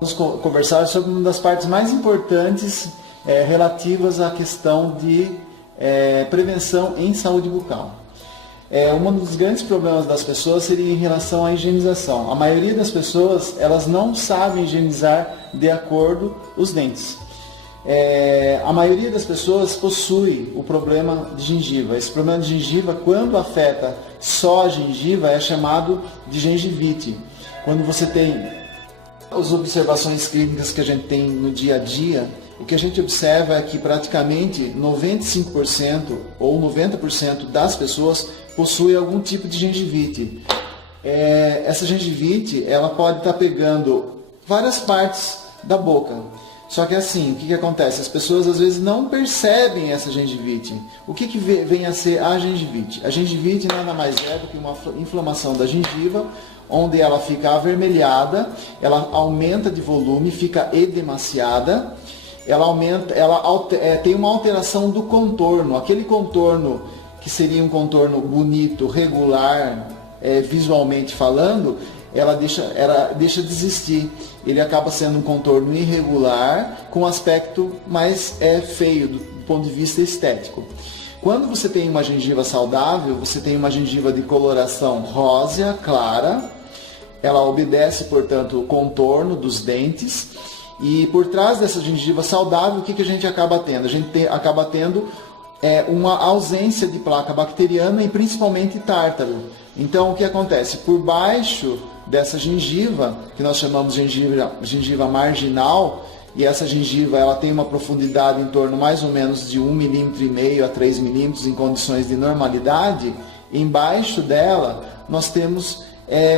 Vamos conversar sobre uma das partes mais importantes relativas à questão de prevenção em saúde bucal. Um dos grandes problemas das pessoas seria em relação à higienização. A maioria das pessoas, elas não sabem higienizar de acordo os dentes. A maioria das pessoas possui o problema de gengiva. Esse problema de gengiva, quando afeta só a gengiva, é chamado de gengivite. Quando você tem as observações clínicas que a gente tem no dia a dia, o que a gente observa é que praticamente 95% ou 90% das pessoas possuem algum tipo de gengivite. Essa gengivite, ela pode estar pegando várias partes da boca. Só que assim, o que acontece? As pessoas às vezes não percebem essa gengivite. O que vem a ser a gengivite? A gengivite nada mais é do que uma inflamação da gengiva, onde ela fica avermelhada, ela aumenta de volume, fica edemaciada, tem uma alteração do contorno. Aquele contorno que seria um contorno bonito, regular, visualmente falando, ela deixa de existir. Ele acaba sendo um contorno irregular, com aspecto mais feio do ponto de vista estético. Quando você tem uma gengiva saudável, você tem uma gengiva de coloração rósea, clara, ela obedece, portanto, o contorno dos dentes, e por trás dessa gengiva saudável, o que a gente acaba tendo? A gente acaba tendo uma ausência de placa bacteriana e principalmente tártaro. Então, o que acontece? Por baixo dessa gengiva, que nós chamamos de gengiva marginal, e essa gengiva ela tem uma profundidade em torno mais ou menos de 1,5 mm a 3 mm em condições de normalidade, embaixo dela nós temos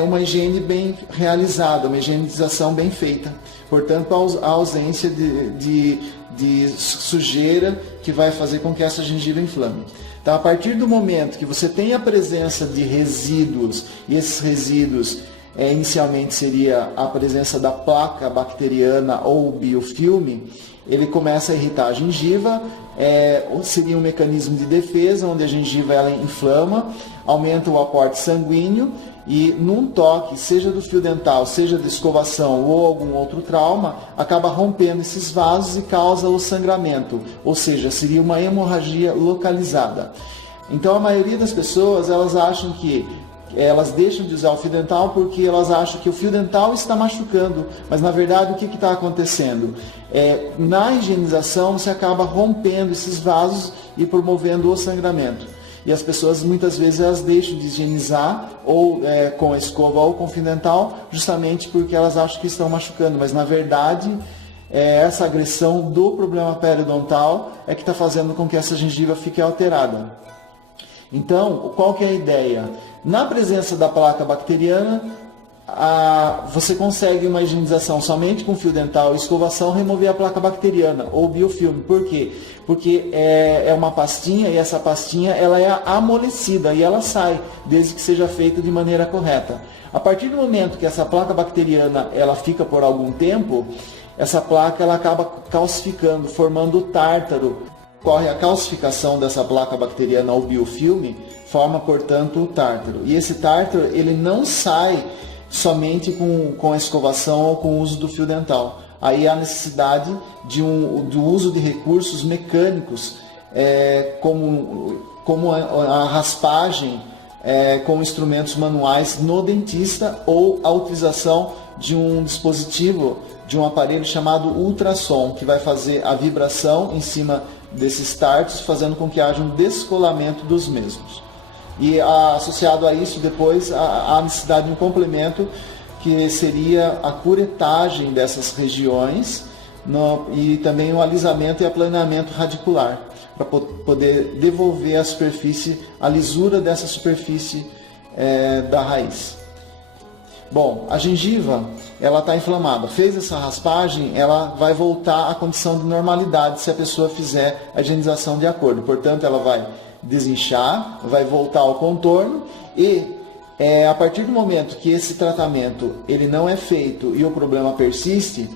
uma higiene bem realizada, uma higienização bem feita. Portanto, a ausência de sujeira que vai fazer com que essa gengiva inflame. Então, a partir do momento que você tem a presença de resíduos, e esses resíduos inicialmente seria a presença da placa bacteriana ou biofilme, ele começa a irritar a gengiva, seria um mecanismo de defesa, onde a gengiva ela inflama, aumenta o aporte sanguíneo, e num toque, seja do fio dental, seja de escovação ou algum outro trauma, acaba rompendo esses vasos e causa o sangramento, ou seja, seria uma hemorragia localizada. Então a maioria das pessoas, elas acham que elas deixam de usar o fio dental porque elas acham que o fio dental está machucando, mas na verdade o que está acontecendo? Na higienização você acaba rompendo esses vasos e promovendo o sangramento. E as pessoas muitas vezes elas deixam de higienizar ou com a escova ou com fio dental justamente porque elas acham que estão machucando, mas na verdade essa agressão do problema periodontal é que está fazendo com que essa gengiva fique alterada. Então, qual que é a ideia? Na presença da placa bacteriana, você consegue uma higienização somente com fio dental e escovação, remover a placa bacteriana ou biofilme. Por quê? Porque é uma pastinha e essa pastinha ela é amolecida e ela sai, desde que seja feita de maneira correta. A partir do momento que essa placa bacteriana ela fica por algum tempo, essa placa ela acaba calcificando, formando tártaro. Ocorre a calcificação dessa placa bacteriana ou biofilme, forma, portanto, o tártaro. E esse tártaro ele não sai somente com a escovação ou com o uso do fio dental. Aí há necessidade do uso de recursos mecânicos, como a raspagem com instrumentos manuais no dentista, ou a utilização de um dispositivo, de um aparelho chamado ultrassom, que vai fazer a vibração em cima desses tártaros, fazendo com que haja um descolamento dos mesmos. E associado a isso, depois, a necessidade de um complemento, que seria a curetagem dessas regiões e também o alisamento e aplanamento radicular, para poder devolver à superfície, a lisura dessa superfície da raiz. Bom, a gengiva ela está inflamada. Fez essa raspagem, ela vai voltar à condição de normalidade se a pessoa fizer a higienização de acordo. Portanto, ela vai desinchar, vai voltar ao contorno e a partir do momento que esse tratamento ele não é feito e o problema persiste,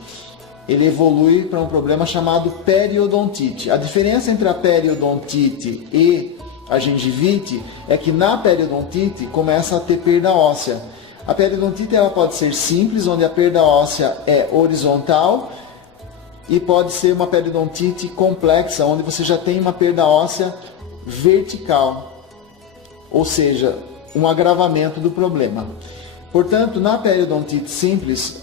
ele evolui para um problema chamado periodontite. A diferença entre a periodontite e a gengivite é que na periodontite começa a ter perda óssea. A periodontite ela pode ser simples, onde a perda óssea é horizontal, e pode ser uma periodontite complexa, onde você já tem uma perda óssea vertical, ou seja, um agravamento do problema. Portanto, na periodontite simples,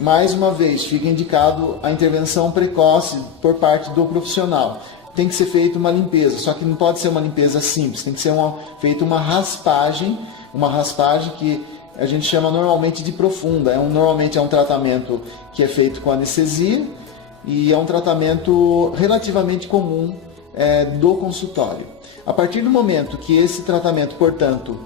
mais uma vez, fica indicado a intervenção precoce por parte do profissional. Tem que ser feita uma limpeza, só que não pode ser uma limpeza simples, tem que ser feita uma raspagem que a gente chama normalmente de profunda. Normalmente é um tratamento que é feito com anestesia e é um tratamento relativamente comum do consultório. A partir do momento que esse tratamento, portanto,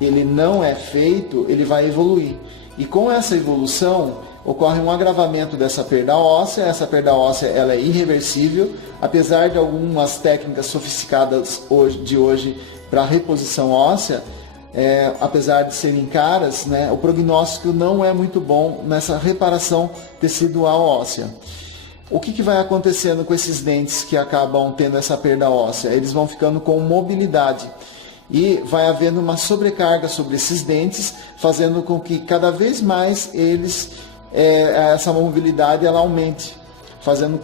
ele não é feito, ele vai evoluir. E com essa evolução, ocorre um agravamento dessa perda óssea. Essa perda óssea ela é irreversível, apesar de algumas técnicas sofisticadas de hoje para reposição óssea, apesar de serem caras, né, o prognóstico não é muito bom nessa reparação tecidual óssea. O que vai acontecendo com esses dentes que acabam tendo essa perda óssea? Eles vão ficando com mobilidade. E vai havendo uma sobrecarga sobre esses dentes, fazendo com que cada vez mais essa mobilidade ela aumente, fazendo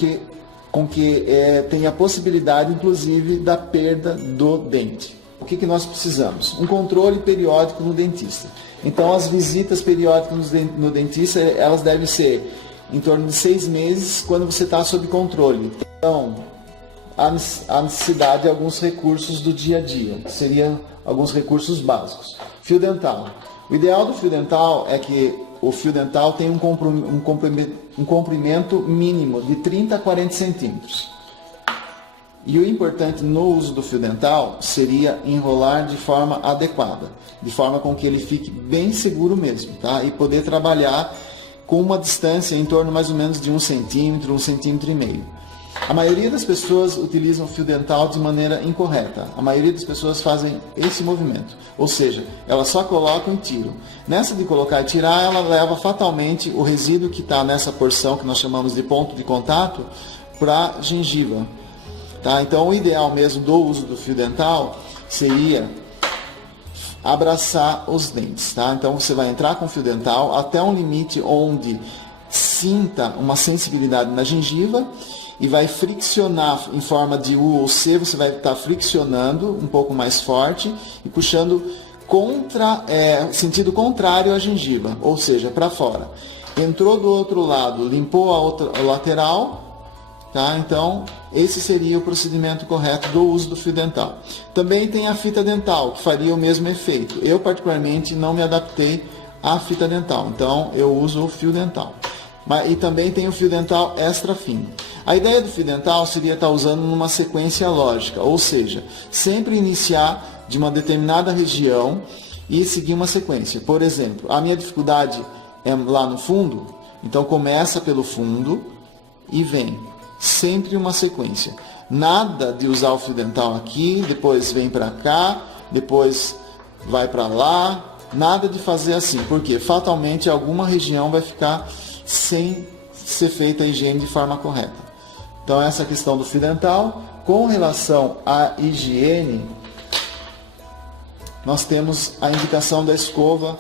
com que tenha a possibilidade, inclusive, da perda do dente. O que nós precisamos? Um controle periódico no dentista. Então, as visitas periódicas no dentista, elas devem ser em torno de 6 meses, quando você está sob controle. Então, a necessidade de alguns recursos do dia a dia, que seriam alguns recursos básicos. Fio dental. O ideal do fio dental é que o fio dental tenha um comprimento mínimo de 30 a 40 centímetros. E o importante no uso do fio dental seria enrolar de forma adequada, de forma com que ele fique bem seguro mesmo, tá? E poder trabalhar com uma distância em torno mais ou menos de 1 centímetro, 1,5 centímetros. A maioria das pessoas utilizam o fio dental de maneira incorreta. A maioria das pessoas fazem esse movimento, ou seja, elas só colocam e tiram. Nessa de colocar e tirar, ela leva fatalmente o resíduo que está nessa porção que nós chamamos de ponto de contato para a gengiva. Tá? Então, o ideal mesmo do uso do fio dental seria abraçar os dentes. Tá? Então, você vai entrar com o fio dental até um limite onde sinta uma sensibilidade na gengiva e vai friccionar em forma de U ou C. Você vai estar friccionando um pouco mais forte e puxando sentido contrário à gengiva, ou seja, para fora. Entrou do outro lado, limpou a outra lateral. Tá? Então, esse seria o procedimento correto do uso do fio dental. Também tem a fita dental, que faria o mesmo efeito. Eu, particularmente, não me adaptei à fita dental, então eu uso o fio dental. E também tem o fio dental extra fino. A ideia do fio dental seria estar usando numa sequência lógica, ou seja, sempre iniciar de uma determinada região e seguir uma sequência. Por exemplo, a minha dificuldade é lá no fundo, então começa pelo fundo e vem. Sempre uma sequência. Nada de usar o fio dental aqui, depois vem para cá, depois vai para lá. Nada de fazer assim, porque fatalmente alguma região vai ficar sem ser feita a higiene de forma correta. Então, essa questão do fio dental. Com relação à higiene, nós temos a indicação da escova,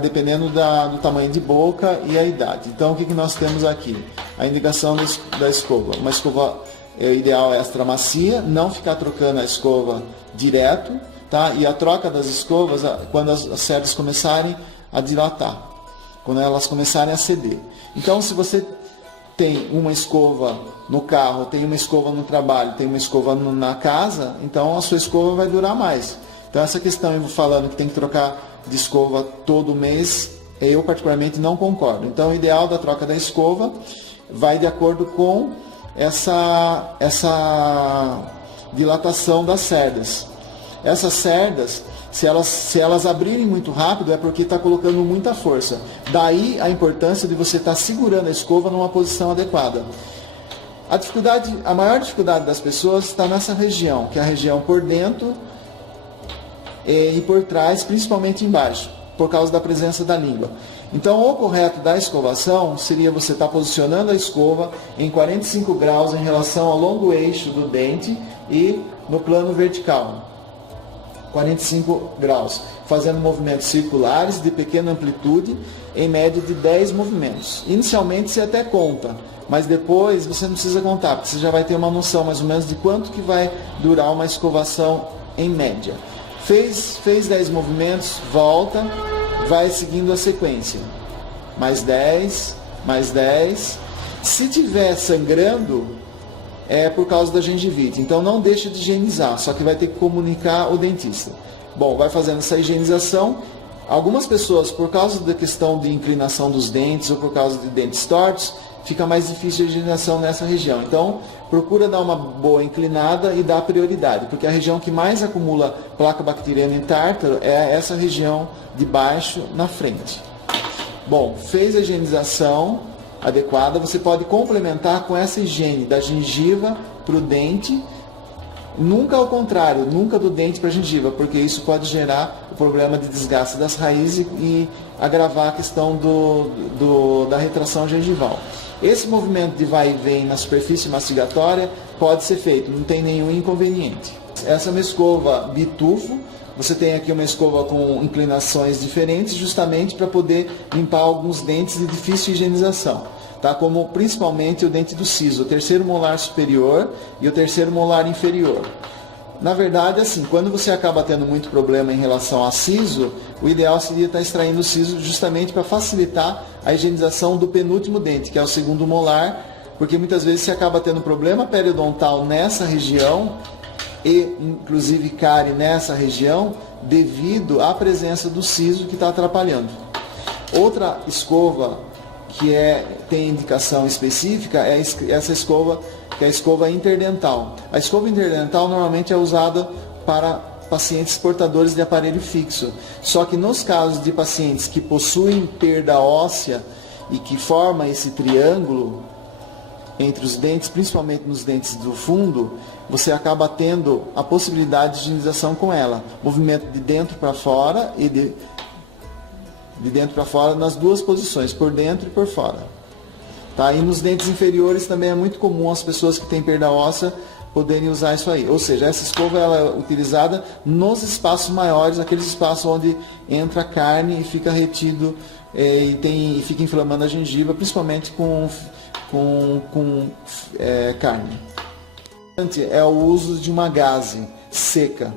dependendo do tamanho de boca e a idade. Então, o que nós temos aqui? A indicação da escova. Uma escova ideal extra macia, não ficar trocando a escova direto, tá? E a troca das escovas quando as cerdas começarem a dilatar, quando elas começarem a ceder. Então, se você tem uma escova no carro, tem uma escova no trabalho, tem uma escova na casa, então a sua escova vai durar mais. Então, essa questão eu vou falando que tem que trocar de escova todo mês, eu particularmente não concordo. Então, o ideal da troca da escova vai de acordo com essa dilatação das cerdas. Essas cerdas, se elas abrirem muito rápido, é porque está colocando muita força. Daí a importância de você estar segurando a escova numa posição adequada. A maior dificuldade das pessoas está nessa região, que é a região por dentro e por trás, principalmente embaixo, por causa da presença da língua. Então, o correto da escovação seria você estar posicionando a escova em 45 graus em relação ao longo eixo do dente e no plano vertical. 45 graus, fazendo movimentos circulares de pequena amplitude, em média de 10 movimentos. Inicialmente você até conta, mas depois você não precisa contar, porque você já vai ter uma noção mais ou menos de quanto que vai durar uma escovação em média. Fez 10 movimentos, volta, vai seguindo a sequência. Mais 10, mais 10. Se tiver sangrando, é por causa da gengivite. Então não deixa de higienizar, só que vai ter que comunicar o dentista. Bom, vai fazendo essa higienização. Algumas pessoas, por causa da questão de inclinação dos dentes ou por causa de dentes tortos, fica mais difícil a higienização nessa região. Então, procura dar uma boa inclinada e dar prioridade, porque a região que mais acumula placa bacteriana e tártaro é essa região de baixo na frente. Bom, fez a higienização adequada, você pode complementar com essa higiene da gengiva para o dente, nunca ao contrário, nunca do dente para a gengiva, porque isso pode gerar o problema de desgaste das raízes e agravar a questão da retração gengival. Esse movimento de vai e vem na superfície mastigatória pode ser feito, não tem nenhum inconveniente. Essa é uma escova bitufo. Você tem aqui uma escova com inclinações diferentes, justamente para poder limpar alguns dentes de difícil higienização, tá? Como principalmente o dente do siso, o terceiro molar superior e o terceiro molar inferior. Na verdade, assim, quando você acaba tendo muito problema em relação a siso, o ideal seria estar extraindo o siso justamente para facilitar a higienização do penúltimo dente, que é o segundo molar, porque muitas vezes você acaba tendo problema periodontal nessa região e inclusive cárie nessa região devido à presença do siso que está atrapalhando. Outra escova que tem indicação específica é essa escova, que é a escova interdental. A escova interdental normalmente é usada para pacientes portadores de aparelho fixo, só que nos casos de pacientes que possuem perda óssea e que forma esse triângulo entre os dentes, principalmente nos dentes do fundo, você acaba tendo a possibilidade de higienização com ela. Movimento de dentro para fora e de dentro para fora nas duas posições, por dentro e por fora. Tá? E nos dentes inferiores também é muito comum as pessoas que têm perda óssea poderem usar isso aí. Ou seja, essa escova ela é utilizada nos espaços maiores, aqueles espaços onde entra carne e fica retido e fica inflamando a gengiva, principalmente com carne. É o uso de uma gaze seca.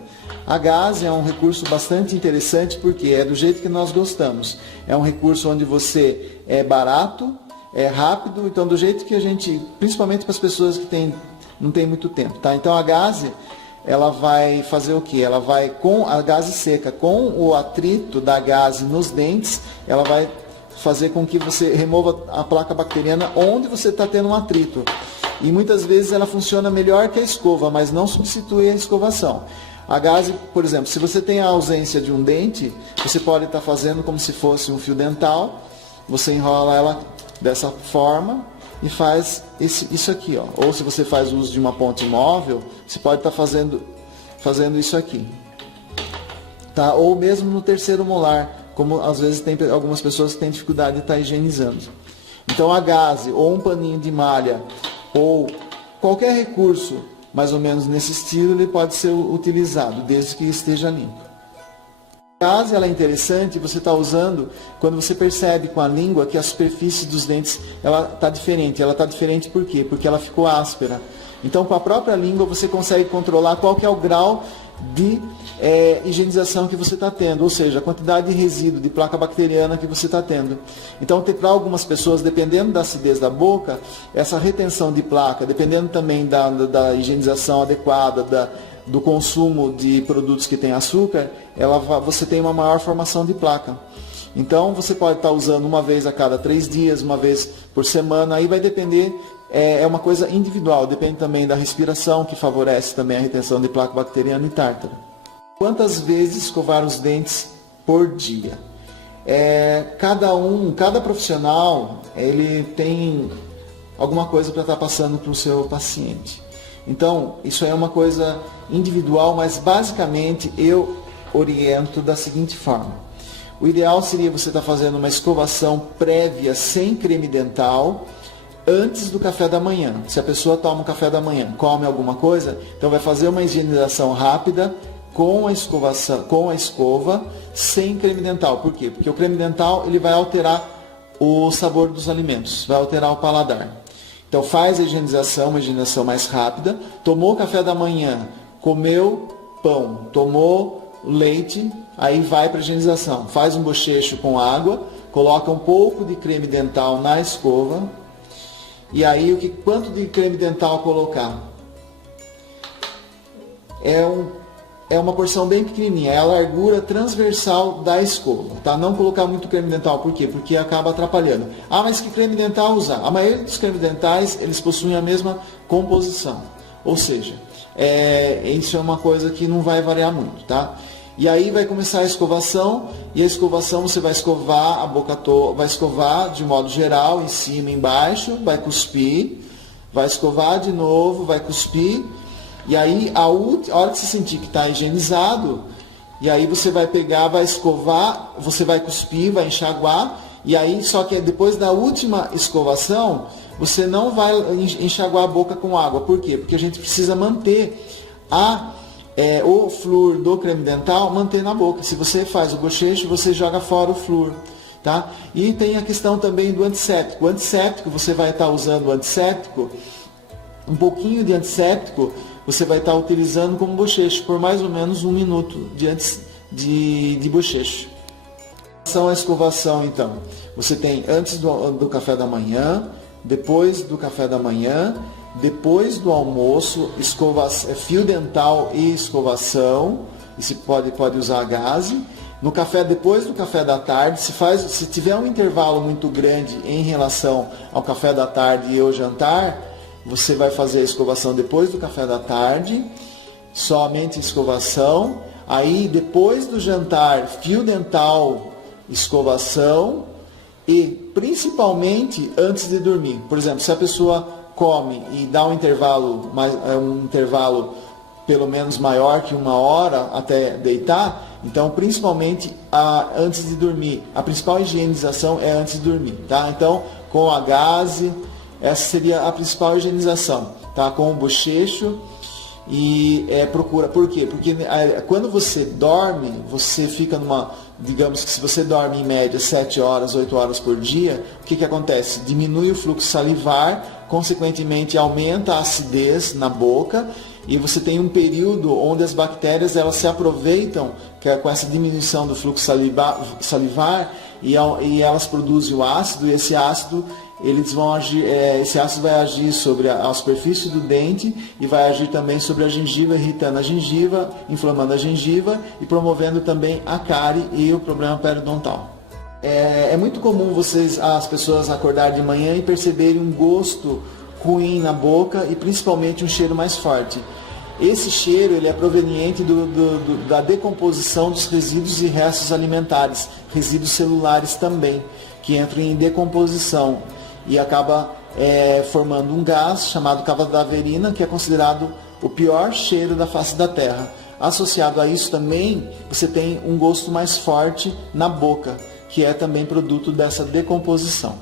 A gaze é um recurso bastante interessante porque é do jeito que nós gostamos. É um recurso onde você é barato, é rápido, então do jeito que a gente, principalmente para as pessoas que não tem muito tempo, tá? Então a gaze, ela vai fazer o que? Ela vai, com a gaze seca, com o atrito da gaze nos dentes, ela vai fazer com que você remova a placa bacteriana onde você está tendo um atrito. E muitas vezes ela funciona melhor que a escova, mas não substitui a escovação. A gaze, por exemplo, se você tem a ausência de um dente, você pode estar fazendo como se fosse um fio dental, você enrola ela dessa forma e faz isso aqui, ó. Ou se você faz uso de uma ponte móvel, você pode estar fazendo isso aqui, tá? Ou mesmo no terceiro molar, como às vezes tem algumas pessoas que têm dificuldade de estar higienizando. Então a gaze, ou um paninho de malha, ou qualquer recurso mais ou menos nesse estilo, ele pode ser utilizado, desde que esteja limpo. A gaze ela é interessante, você está usando quando você percebe com a língua que a superfície dos dentes está diferente. Ela está diferente por quê? Porque ela ficou áspera. Então com a própria língua você consegue controlar qual que é o grau de higienização que você está tendo, ou seja, a quantidade de resíduo de placa bacteriana que você está tendo. Então, para algumas pessoas, dependendo da acidez da boca, essa retenção de placa, dependendo também da higienização adequada, do consumo de produtos que têm açúcar, você tem uma maior formação de placa. Então, você pode estar usando uma vez a cada 3 dias, uma vez por semana, aí vai depender. É uma coisa individual, depende também da respiração, que favorece também a retenção de placa bacteriana e tártaro. Quantas vezes escovar os dentes por dia? Cada profissional, ele tem alguma coisa para estar passando para o seu paciente. Então, isso é uma coisa individual, mas basicamente eu oriento da seguinte forma. O ideal seria você estar fazendo uma escovação prévia sem creme dental, antes do café da manhã. Se a pessoa toma um café da manhã, come alguma coisa, então vai fazer uma higienização rápida com a escovação, com a escova, sem creme dental. Por quê? Porque o creme dental ele vai alterar o sabor dos alimentos, vai alterar o paladar. Então faz a higienização, uma higienização mais rápida. Tomou café da manhã, comeu pão, tomou leite, aí vai para a higienização. Faz um bochecho com água, coloca um pouco de creme dental na escova. E aí quanto de creme dental colocar? É uma porção bem pequenininha, é a largura transversal da escova, tá? Não colocar muito creme dental, por quê? Porque acaba atrapalhando. Ah, mas que creme dental usar? A maioria dos cremes dentais, eles possuem a mesma composição, ou seja, isso é uma coisa que não vai variar muito, tá? E aí vai começar a escovação, e a escovação você vai escovar a boca toda, vai escovar de modo geral, em cima e embaixo, vai cuspir, vai escovar de novo, vai cuspir. E aí, a hora que você sentir que está higienizado, e aí você vai pegar, vai escovar, você vai cuspir, vai enxaguar, e aí, só que depois da última escovação, você não vai enxaguar a boca com água. Por quê? Porque a gente precisa manter o flúor do creme dental, manter na boca. Se você faz o bochecho, você joga fora o flúor. Tá? E tem a questão também do antisséptico. O antisséptico, você vai estar usando o antisséptico, um pouquinho de antisséptico, você vai estar utilizando como bochecho por mais ou menos 1 minuto de bochecho. São a escovação, então. Você tem antes do café da manhã, depois do café da manhã, depois do almoço, fio dental e escovação. E se pode usar a gaze. No café, depois do café da tarde, se tiver um intervalo muito grande em relação ao café da tarde e ao jantar, você vai fazer a escovação depois do café da tarde, somente escovação. Aí, depois do jantar, fio dental, escovação e principalmente antes de dormir. Por exemplo, se a pessoa come e dá um intervalo pelo menos maior que 1 hora até deitar, então principalmente antes de dormir. A principal higienização é antes de dormir, tá? Então, com a gaze, essa seria a principal higienização, tá? Com o bochecho e procura. Por quê? Porque quando você dorme, você fica digamos que se você dorme em média 7 horas, 8 horas por dia, o que acontece? Diminui o fluxo salivar, consequentemente aumenta a acidez na boca, e você tem um período onde as bactérias elas se aproveitam com essa diminuição do fluxo salivar e elas produzem o ácido, e esse ácido esse ácido vai agir sobre a superfície do dente e vai agir também sobre a gengiva, irritando a gengiva, inflamando a gengiva e promovendo também a cárie e o problema periodontal. É muito comum as pessoas acordarem de manhã e perceberem um gosto ruim na boca e principalmente um cheiro mais forte. Esse cheiro ele é proveniente da decomposição dos resíduos e restos alimentares, resíduos celulares também, que entram em decomposição e acaba formando um gás chamado cadaverina, que é considerado o pior cheiro da face da terra. Associado a isso também, você tem um gosto mais forte na boca, que é também produto dessa decomposição.